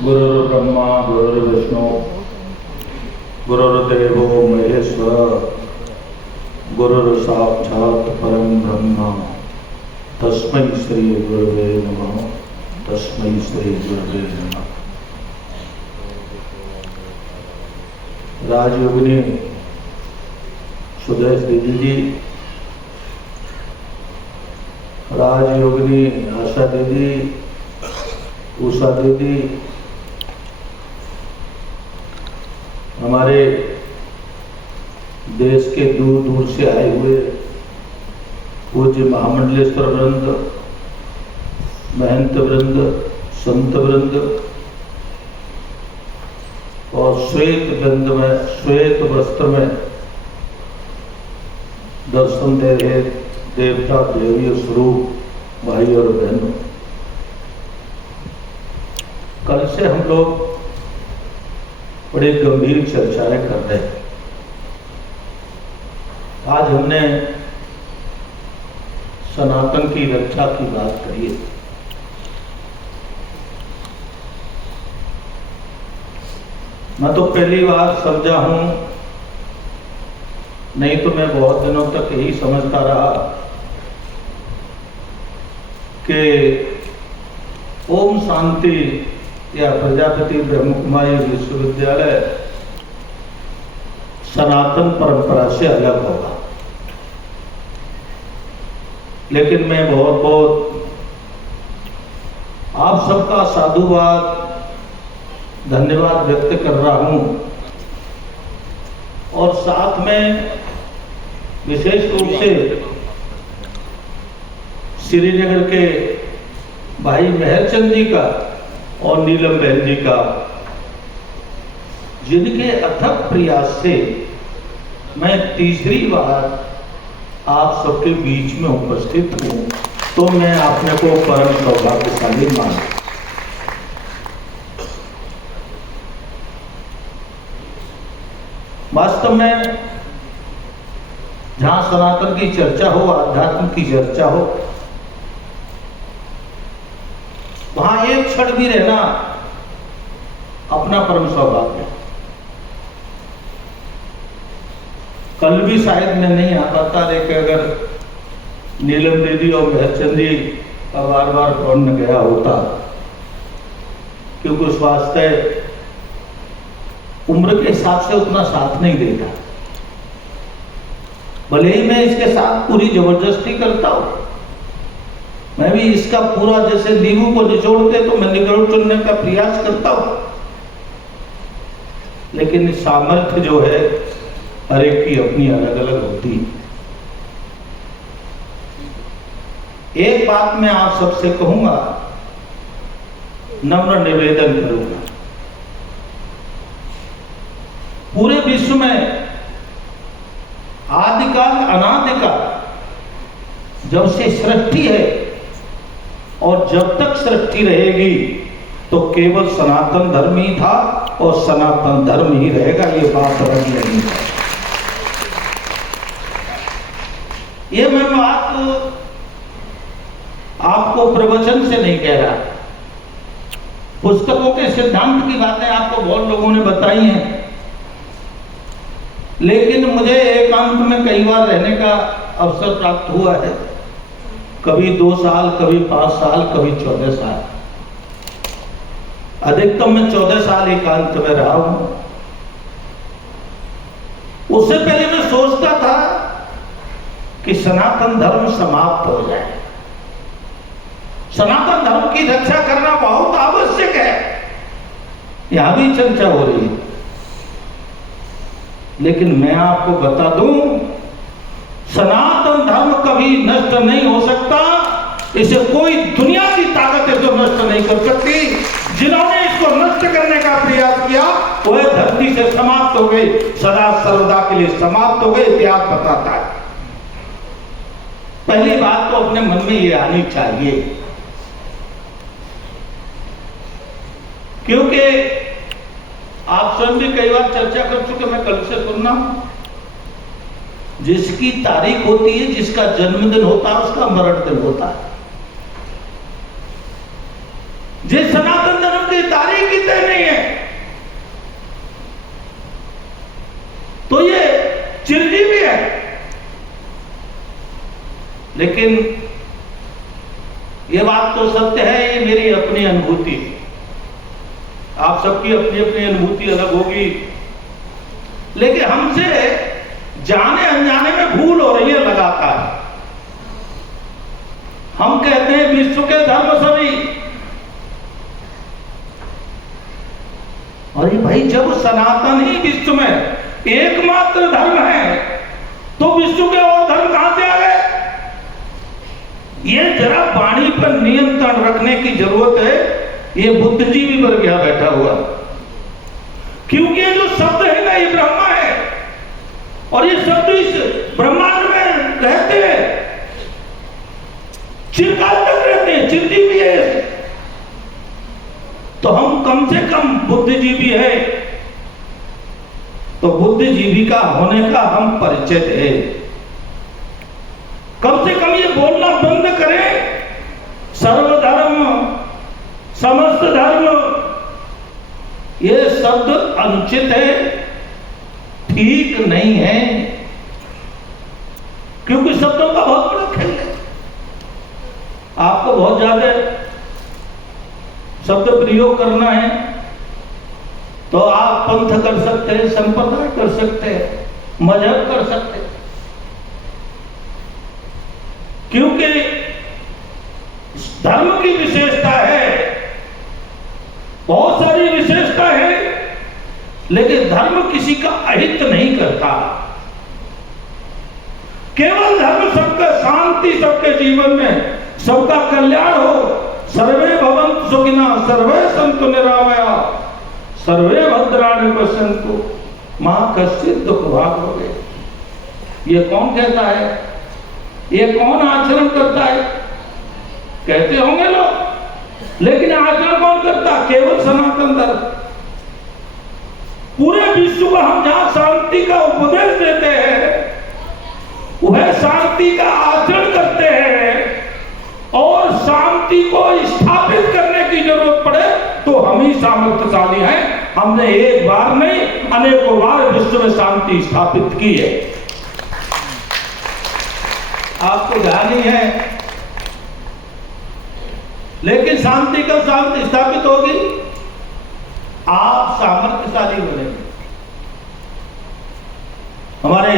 गुरुर्ब्रह्मा गुरुर्विष्णु गुरुर्देवो महेश्वर गुरुर्साक्षात् परम ब्रह्म तस्मै श्री गुरुवे नमः। तस्मै श्री गुरुवे नमः। राजयोगिनी सुदेश दीदी जी, राजयोगिनी आशा दीदी, उषा दीदी, हमारे देश के दूर दूर से आए हुए पूज्य महामंडलेश्वर वृंद, महंत वृंद, संत वृंद और श्वेत वृंद में, श्वेत वस्त्र में दर्शन दे रहे देवता देवी स्वरूप भाई और बहनों, कल से हम लोग बड़ी गंभीर चर्चाएं कर रहे हैं। आज हमने सनातन की रक्षा की बात करी है। मैं तो पहली बार समझा हूं, नहीं तो मैं बहुत दिनों तक यही समझता रहा कि ओम शांति या प्रजापति ब्रह्म कुमारी विश्वविद्यालय सनातन परंपरा से अलग होगा। लेकिन मैं बहुत बहुत आप सबका साधुवाद, धन्यवाद व्यक्त कर रहा हूं और साथ में विशेष रूप से श्रीनगर के भाई मेहरचंद जी का और नीलम बहन जी का, जिनके अथक प्रयास से मैं तीसरी बार आप सबके बीच में उपस्थित हूं, तो मैं अपने को परम सौभाग्यशाली मानता। वास्तव में जहां सनातन की चर्चा हो, आध्यात्म की चर्चा हो, वहां एक क्षण भी रहना अपना परम सौभाग्य। कल भी शायद मैं नहीं आ पाता, लेकिन अगर नीलम दीदी और मेहरचंद जी का बार बार फोन न गया होता, क्योंकि उस वास्ते उम्र के हिसाब से उतना साथ नहीं देता। भले ही मैं इसके साथ पूरी जबरदस्ती करता हूं, मैं भी इसका पूरा जैसे नींबू को निचोड़ते तो मैं निचोड़ चुनने का प्रयास करता हूं, लेकिन सामर्थ्य जो है हर एक की अपनी अलग अलग होती है। एक बात मैं आप सबसे कहूंगा, नम्र निवेदन करूंगा। पूरे विश्व में आदिकाल अनादिकाल जब से सृष्टि है और जब तक सृष्टि रहेगी तो केवल सनातन धर्म ही था और सनातन धर्म ही रहेगा। ये बात रंग नहीं है। ये मैं बात आपको प्रवचन से नहीं कह रहा, पुस्तकों के सिद्धांत की बातें आपको बहुत लोगों ने बताई हैं, लेकिन मुझे एकांत में कई बार रहने का अवसर प्राप्त हुआ है। कभी 2 साल, कभी 5 साल, कभी 14 साल। अधिकतम मैं 14 साल एकांत में रहा हूं। उससे पहले मैं सोचता था कि सनातन धर्म समाप्त हो जाए। सनातन धर्म की रक्षा करना बहुत आवश्यक है, यहां भी चर्चा हो रही है। लेकिन मैं आपको बता दूं, सनातन धर्म कभी नष्ट नहीं हो सकता। इसे कोई दुनिया की ताकत है जो नष्ट नहीं कर सकती। जिन्होंने इसको नष्ट करने का प्रयास किया वह धरती से समाप्त हो गए, सदा सर्वदा के लिए समाप्त हो गए। इतिहास बताता है। पहली बात तो अपने मन में ये आनी चाहिए, क्योंकि आप स्वयं भी कई बार चर्चा कर चुके, मैं कल से सुनना हूं, जिसकी तारीख होती है, जिसका जन्मदिन होता है, उसका मरण दिन होता है। जिस सनातन धर्म की तारीख ही तय लेकिन ये बात तो सत्य है, ये मेरी अपनी अनुभूति, आप सबकी अपनी अपनी अनुभूति अलग होगी, लेकिन हमसे जाने अनजाने में भूल हो रही है लगातार। हम कहते हैं विश्व के धर्म सभी, और ये भाई जब सनातन ही विश्व में एकमात्र धर्म है तो विश्व के और धर्म कहां से आ गए? ये जरा वाणी पर नियंत्रण रखने की जरूरत है। ये बुद्धिजीवी वर्ग यहां बैठा हुआ, क्योंकि ये जो शब्द है ना, ये ब्रह्मा है और ये शब्द इस ब्रह्मांड में रहते हैं, चिरकाल तक रहते हैं, चिरजीवी है। तो हम कम से कम बुद्धिजीवी है, तो बुद्धिजीवी का होने का हम परिचय है। कम से कम ये बोलना बंद करें सर्वधर्म समस्त धर्म, ये शब्द अनुचित है, ठीक नहीं है, क्योंकि शब्दों का बहुत बड़ा खेल है। आपको बहुत ज्यादा शब्द प्रयोग करना है तो आप पंथ कर सकते हैं, संप्रदाय कर सकते हैं, मजहब कर सकते हैं, क्योंकि धर्म की विशेषता है, बहुत सारी विशेषता है, लेकिन धर्म किसी का अहित नहीं करता। केवल धर्म सबका शांति, सबके जीवन में सबका कल्याण हो। सर्वे भवन्तु सुखिनः, सर्वे सन्तु निरामयाः, सर्वे भद्राणि पश्यन्तु मा कश्चित् दुःख भाग् भवेत्। ये कौन कहता है? ये कौन आचरण करता है? कहते होंगे लोग, लेकिन आचरण कौन करता? केवल सनातन धर्म। पूरे विश्व को हम जहां शांति का उपदेश देते हैं, वह शांति का आचरण करते हैं, और शांति को स्थापित करने की जरूरत पड़े तो हम ही सामर्थ्यशाली हैं। हमने एक बार नहीं, अनेकों बार विश्व में शांति स्थापित की है। आपको ध्यान ही है, लेकिन शांति कब शांति स्थापित होगी? आप सामर्थ्यशाली बनेंगे। हमारे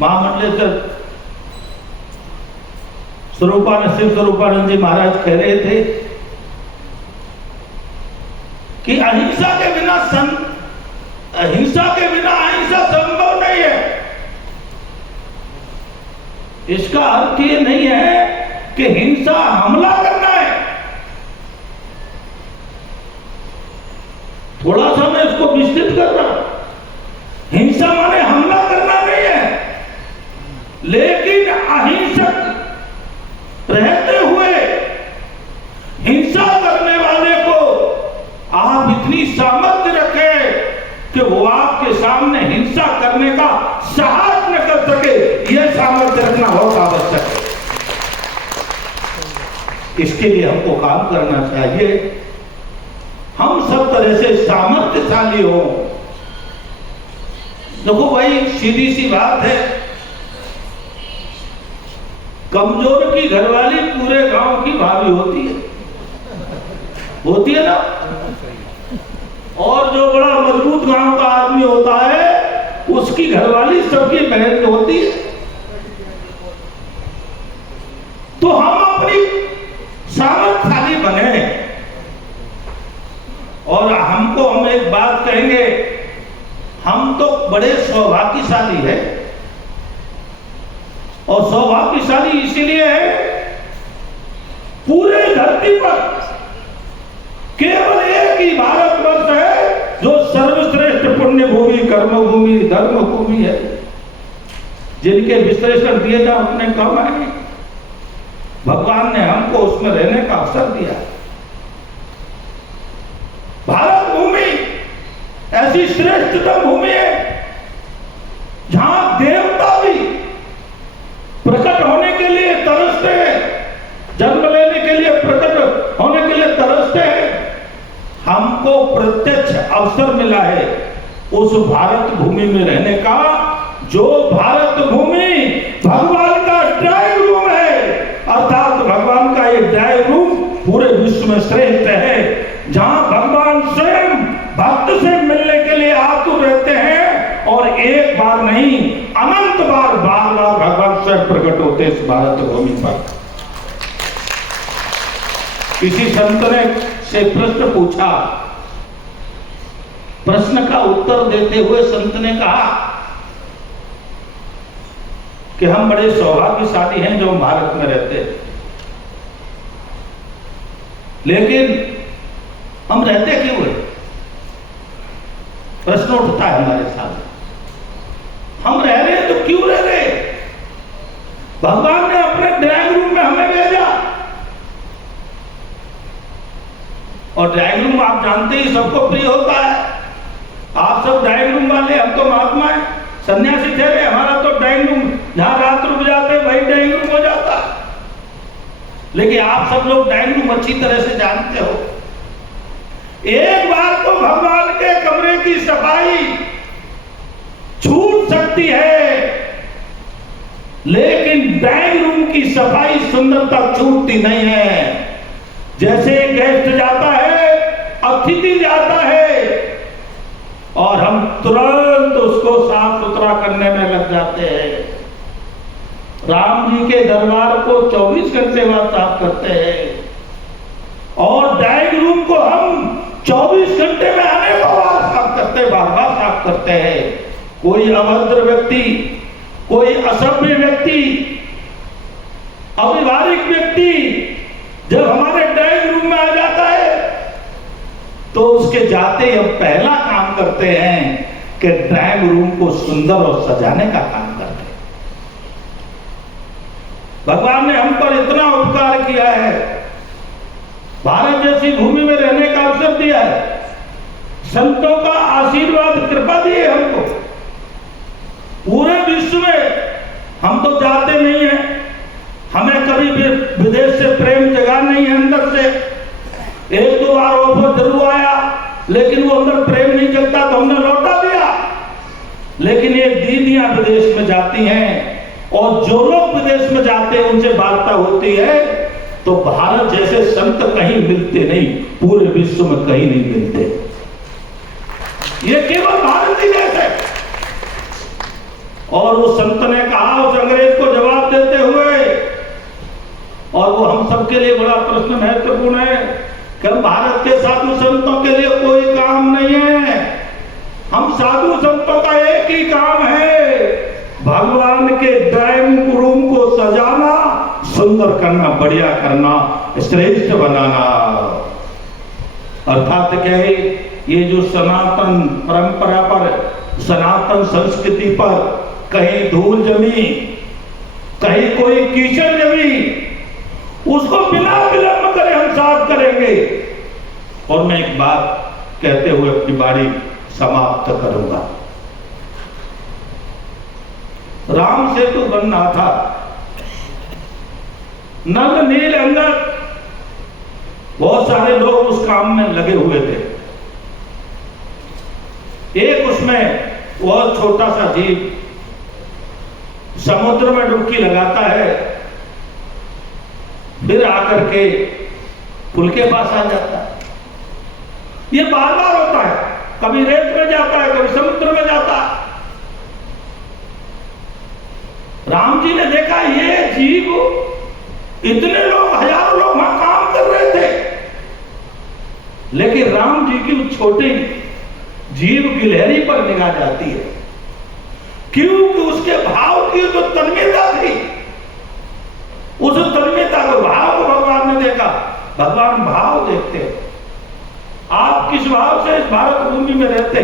महामंडलेश्वर स्वरूपानंद, शिव स्वरूपानंद जी महाराज कह रहे थे कि अहिंसा के बिना अहिंसा संभव नहीं है। इसका अर्थ ये नहीं है कि हिंसा हमला करना है। थोड़ा सा मैं इसको विस्तृत कर रहा हूं। हिंसा माने हमला करना नहीं है, लेकिन अहिंसक रहते हुए हिंसा करने वाले को आप इतनी सामर्थ्य रखें कि वो आपके सामने हिंसा करने का साहस न कर सके। यह सामर्थ्य रखना बहुत आवश्यक है। इसके लिए हमको काम करना चाहिए। हम सब तरह से सामर्थ्यशाली हो। देखो भाई, सीधी सी बात है, कमजोर की घरवाली पूरे गांव की भाभी होती है ना, और जो बड़ा मजबूत गांव का आदमी होता है उसकी घरवाली सबकी बहन होती है। तो हम अपनी सामर्थ्यशाली बने, और हम एक बात कहेंगे, हम तो बड़े सौभाग्यशाली हैं। और सौभाग्यशाली इसीलिए है, पूरे धरती पर केवल एक ही भारतवर्ष है जो सर्वश्रेष्ठ पुण्य भूमि, कर्म भूमि, धर्म भूमि है। जिनके विश्लेषण दिए जा उतने कम आए। भगवान ने हमको उसमें रहने का अवसर दिया। भारत भूमि ऐसी श्रेष्ठतम भूमि है जहां देवता भी प्रकट होने के लिए तरसते हैं, जन्म लेने के लिए प्रकट होने के लिए तरसते हैं। हमको प्रत्यक्ष अवसर मिला है उस भारत भूमि में रहने का, जो भारत भूमि भगवान का ड्राइंग रूम है। पूरे विश्व में श्रेष्ठ है, जहां भगवान स्वयं भक्त से मिलने के लिए आतुर रहते हैं और एक बार नहीं अनंत बार बार बार भगवान स्वयं प्रकट होते इस भारत भूमि पर। किसी संत ने से प्रश्न पूछा, प्रश्न का उत्तर देते हुए संत ने कहा कि हम बड़े सौभाग्यशाली हैं जो भारत में रहते हैं, लेकिन हम रहते क्यों हैं? प्रश्न उठता है हमारे साथ, हम रह रहे हैं तो क्यों रह रहे? भगवान ने अपने ड्राइंग रूम में हमें भेजा, और ड्राइंग रूम आप जानते ही सबको प्रिय होता है। आप सब ड्राइंग रूम वाले, हम तो महात्मा है, सन्यासी ठहरे, हमारा तो ड्राइंग रूम जहां रात रुक जाते वही ड्राइंग रूम हो जाता। लेकिन आप सब लोग ड्राइंग रूम अच्छी तरह से जानते हो। एक बार तो भगवान के कमरे की सफाई छूट सकती है, लेकिन ड्राइंग रूम की सफाई सुंदरता छूटती नहीं है। जैसे गेस्ट जाता है, अतिथि जाता है, और हम तुरंत उसको साफ सुथरा करने में लग जाते हैं। राम जी के दरबार को 24 घंटे बाद साफ करते हैं, और ड्राइंग रूम को हम 24 घंटे में अनेकों बार साफ करते हैं, बार बार साफ करते हैं। कोई अभद्र व्यक्ति, कोई असभ्य व्यक्ति, अव्यवहारिक व्यक्ति जब हमारे ड्राइंग रूम में आ जाता है तो उसके जाते ही हम पहला काम करते हैं कि ड्राइंग रूम को सुंदर और सजाने का काम करते हैं। भगवान ने हम पर इतना उपकार किया है, भारत जैसी भूमि में रहने का अवसर दिया है, संतों का आशीर्वाद कृपा दी है हमको। पूरे विश्व में हम तो जाते नहीं हैं, हमें कभी भी विदेश से प्रेम जगा नहीं है अंदर से। एक दो बार ऑफर जरूर आया, लेकिन वो अंदर प्रेम नहीं जगता तो हमने लौटा दिया। लेकिन ये दीदियां विदेश में जाती हैं, और जो लोग विदेश में जाते हैं उनसे वार्ता होती है, तो भारत जैसे संत कहीं मिलते नहीं, पूरे विश्व में कहीं नहीं मिलते। ये केवल भारत ही देश है। और वो संत ने कहा उस अंग्रेज को जवाब देते हुए, और वो हम सबके लिए बड़ा प्रश्न महत्वपूर्ण है कि भारत के साधु संतों के लिए कोई काम नहीं है। हम साधु संतों का एक ही काम है, भगवान के ड्राइंग रूम को सजाना, सुंदर करना, बढ़िया करना, श्रेष्ठ बनाना। अर्थात क्या है, ये जो सनातन परंपरा पर, सनातन संस्कृति पर कहीं धूल जमी, कहीं कोई कीचड़ जमी, उसको बिना विलंब करे हम साफ करेंगे। और मैं एक बात कहते हुए अपनी बारी समाप्त करूंगा। राम सेतु बन रहा था, नल नील अंदर बहुत सारे लोग उस काम में लगे हुए थे। एक उसमें बहुत छोटा सा जीव समुद्र में डुबकी लगाता है, फिर आकर के पुल के पास आ जाता है। ये बार बार होता है, कभी रेत में जाता है, कभी समुद्र में जाता है। राम जी ने देखा ये जीव, इतने लोग, हजारों लोग वहां काम कर रहे थे, लेकिन राम जी की उस छोटे जीव गिलहरी पर निगाह जाती है, क्योंकि उसके भाव की जो तन्मयता थी, उस तन्मयता को, भाव को भगवान ने देखा। भगवान भाव देखते हैं। आप किस भाव से इस भारत भूमि में रहते?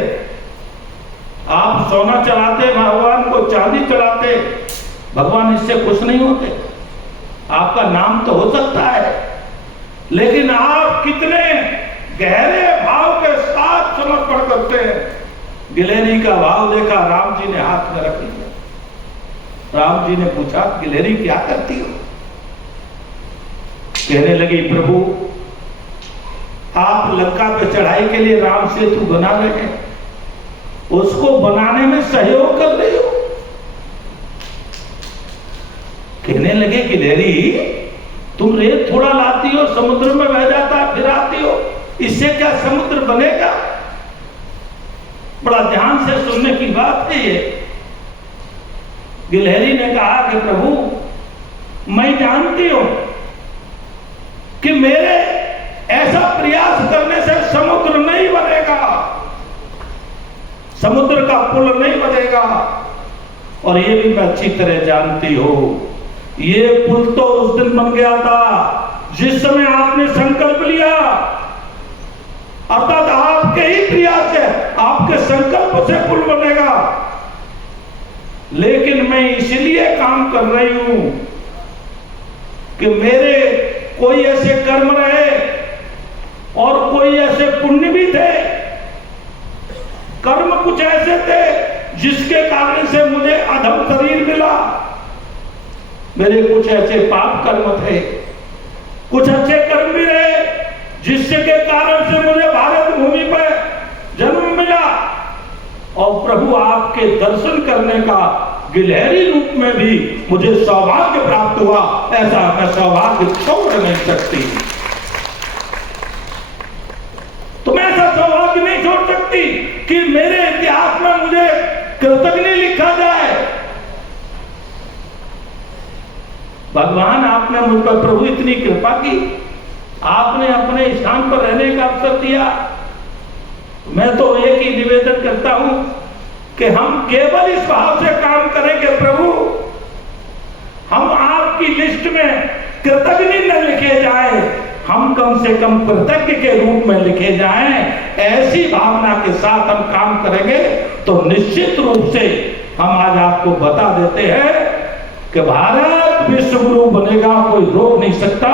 आप सोना चढ़ाते भगवान को, चांदी चढ़ाते, भगवान इससे खुश नहीं होते। आपका नाम तो हो सकता है, लेकिन आप कितने गहरे भाव के साथ समर्पण करते हैं। गिलहरी का भाव देखा, राम जी ने हाथ में रख लिया। राम जी ने पूछा, गिलहरी क्या करती हो? कहने लगी, प्रभु आप लंका पे चढ़ाई के लिए राम सेतु बना रहे हैं, उसको बनाने में सहयोग कर रही हो। कहने लगे, गिलहरी तुम रेत थोड़ा लाती हो, समुद्र में इससे क्या समुद्र बनेगा? बड़ा ध्यान से सुनने की बात है ये। गिलहरी ने कहा कि प्रभु मैं जानती हूं कि मेरे ऐसा प्रयास करने से समुद्र नहीं बनेगा, समुद्र का पुल नहीं बनेगा। और ये भी मैं अच्छी तरह जानती हूं, ये पुल तो उस दिन बन गया था जिस समय आपने संकल्प लिया, अर्थात आपके ही प्रयास से, आपके संकल्प से पुल बनेगा। लेकिन मैं इसलिए काम कर रही हूं कि मेरे कोई ऐसे कर्म रहे और कोई ऐसे पुण्य भी थे, कर्म कुछ ऐसे थे जिसके कारण से मुझे अधम शरीर मिला। मेरे कुछ ऐसे पाप कर्म थे, कुछ अच्छे कर्म भी रहे जिसके के कारण से मुझे भारत भूमि पर जन्म मिला। और प्रभु आपके दर्शन करने का गिलहरी रूप में भी मुझे सौभाग्य प्राप्त हुआ, ऐसा मैं सौभाग्य छोड़ नहीं सकती। तो मैं ऐसा सौभाग्य नहीं छोड़ सकती कि मेरे इतिहास में मुझे कृतज्ञ लिखा जाए। भगवान आपने मुझ पर प्रभु इतनी कृपा की, आपने अपने स्थान पर रहने का अवसर दिया। मैं तो एक ही निवेदन करता हूं कि हम केवल इस भाव से काम करेंगे, प्रभु हम आपकी लिस्ट में कृतज्ञ न लिखे जाए, हम कम से कम कृतज्ञ के रूप में लिखे जाएं। ऐसी भावना के साथ हम काम करेंगे तो निश्चित रूप से हम आज आपको बता देते हैं कि भारत विश्व गुरु बनेगा, कोई रोक नहीं सकता।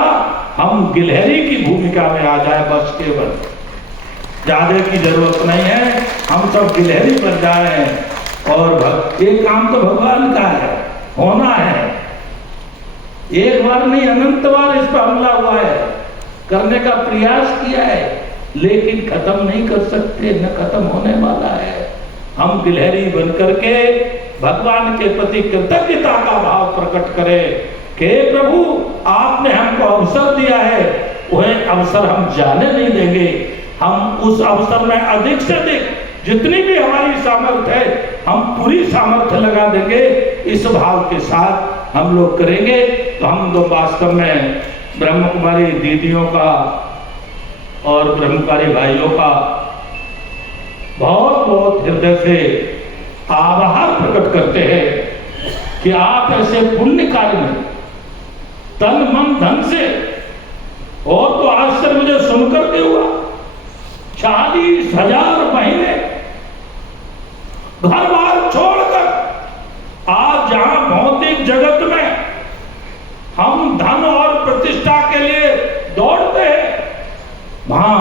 हम गिलहरी की भूमिका में आ जाए, बस केवल ज्यादा की जरूरत नहीं है, हम सब गिलहरी बन जाए। और ये काम तो भगवान का है, होना है। एक बार नहीं अनंत बार इस पर हमला हुआ है, करने का प्रयास किया है, लेकिन खत्म नहीं कर सकते, न खत्म होने वाला है। हम गिलहरी बनकर के भगवान के प्रति कृतज्ञता का भाव प्रकट करें कि प्रभु आपने हमको अवसर दिया है, वह अवसर हम जाने नहीं देंगे। हम उस अवसर में अधिक से अधिक जितनी भी हमारी सामर्थ्य है, हम पूरी सामर्थ्य लगा देंगे। इस भाव के साथ हम लोग करेंगे तो हम लोग वास्तव में ब्रह्म कुमारी दीदियों का और ब्रह्मकुमारी भाइयों का बहुत बहुत हृदय से आभार प्रकट करते हैं कि आप ऐसे पुण्य कार्य में तन मन धन से, और तो आज तक मुझे सुनकर के हुआ 40,000 महीने घर बार छोड़कर आज जहां भौतिक जगत में हम धन और प्रतिष्ठा के लिए दौड़ते हैं, वहां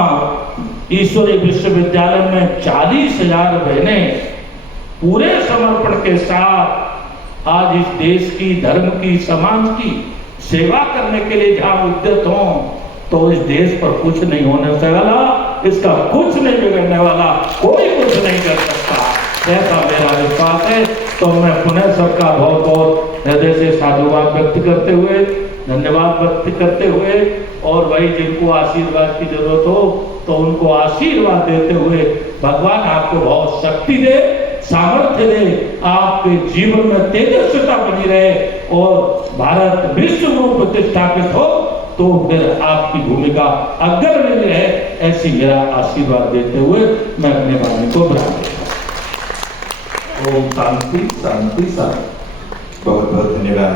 ईश्वरीय विश्वविद्यालय में 40,000 बहनें पूरे समर्पण के साथ आज इस देश की, धर्म की, समाज की सेवा करने के लिए जहां उद्यत हों, तो इस देश पर कुछ नहीं होने से वाला, इसका कुछ नहीं बिगड़ने वाला, कोई कुछ नहीं कर सकता, ऐसा मेरा विश्वास है। तो मैं पुनः सबका बहुत बहुत हृदय से साधुवाद व्यक्त करते हुए, धन्यवाद व्यक्त करते हुए, और वही जिनको आशीर्वाद की जरूरत हो तो उनको आशीर्वाद देते हुए भगवान आपको बहुत शक्ति दे, सामर्थ्य दे, आपके जीवन में तेजस्विता बनी रहे और भारत विश्व गुरु प्रतिष्ठापित हो, तो फिर आपकी भूमिका अग्रणी रहे, ऐसी मेरा आशीर्वाद देते हुए मैं अपने वाणी को विराम देता हूं। ओम शांति शांति शांति। बहुत बहुत धन्यवाद।